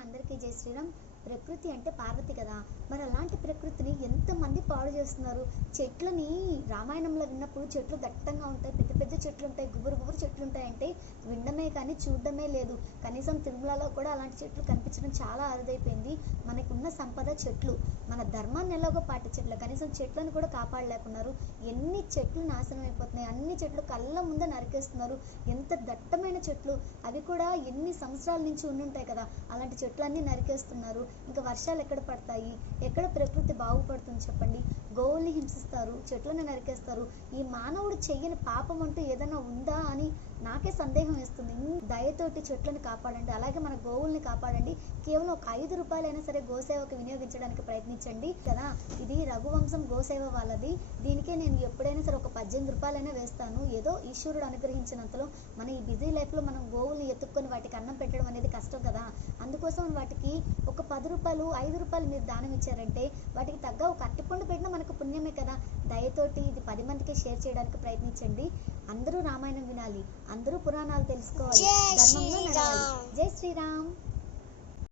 అందరికీ జై శ్రీరామ్. ప్రకృతి అంటే పార్వతి కదా, మరి అలాంటి ప్రకృతిని ఎంతమంది పాడు చేస్తున్నారు. చెట్లని రామాయణంలో విన్నప్పుడు చెట్లు దట్టంగా ఉంటాయి, పెద్ద పెద్ద చెట్లు ఉంటాయి, గుబురు గుబురు చెట్లు ఉంటాయి అంటే వినడమే కానీ చూడడమే లేదు. కనీసం తిరుమలలో కూడా అలాంటి చెట్లు కనిపించడం చాలా అరుదైపోయింది. మనకున్న సంపద చెట్లు, మన ధర్మాన్ని ఎలాగో పాటించట్లేదు, కనీసం చెట్లను కూడా కాపాడలేకున్నారు. ఎన్ని చెట్లు నాశనం అయిపోతున్నాయి, అన్ని చెట్లు కళ్ళ ముందే నరికేస్తున్నారు. ఎంత దట్టమైన చెట్లు, అవి కూడా ఎన్ని సంవత్సరాల నుంచి ఉండుంటాయి కదా, అలాంటి చెట్లన్నీ నరికేస్తున్నారు. ఇంకా వర్షాలు ఎక్కడ పడతాయి, ఎక్కడ ప్రకృతి బాగుపడుతుంది చెప్పండి. గోవుల్ని హింసిస్తారు, చెట్లను నరికేస్తారు. ఈ మానవుడు చెయ్యని పాపం అంటూ ఏదైనా ఉందా అని నాకే సందేహం వేస్తుంది. దయతోటి చెట్లను కాపాడండి, అలాగే మన గోవుల్ని కాపాడండి. కేవలం ఒక 5 రూపాయలైనా సరే గోసేవకు వినియోగించడానికి ప్రయత్నించండి కదా. ఇది రఘువంశం గోసేవ వాళ్ళది. దీనికే నేను ఎప్పుడైనా సరే ఒక 18 రూపాయలైనా వేస్తాను. ఏదో ఈశ్వరుడు అనుగ్రహించినంతలో మన ఈ బిజీ లైఫ్లో మనం గోవుల్ని ఎత్తుక్కొని వాటికి అన్నం పెట్టడం అనేది కష్టం కదా. అందుకోసం వాటికి ఒక 10 రూపాయలు 5 రూపాయలు మీరు దానం ఇచ్చారంటే వాటికి తగ్గ ఒక అరటిపండు పెట్టినా మనకు పుణ్యమే కదా. దయతోటి ఇది 10 మందికి షేర్ చేయడానికి ప్రయత్నించండి. అందరూ రామాయణం వినాలి, అందరూ పురాణాలు తెలుసుకోవాలి, ధర్మంలో నడవాలి. జై శ్రీరామ్.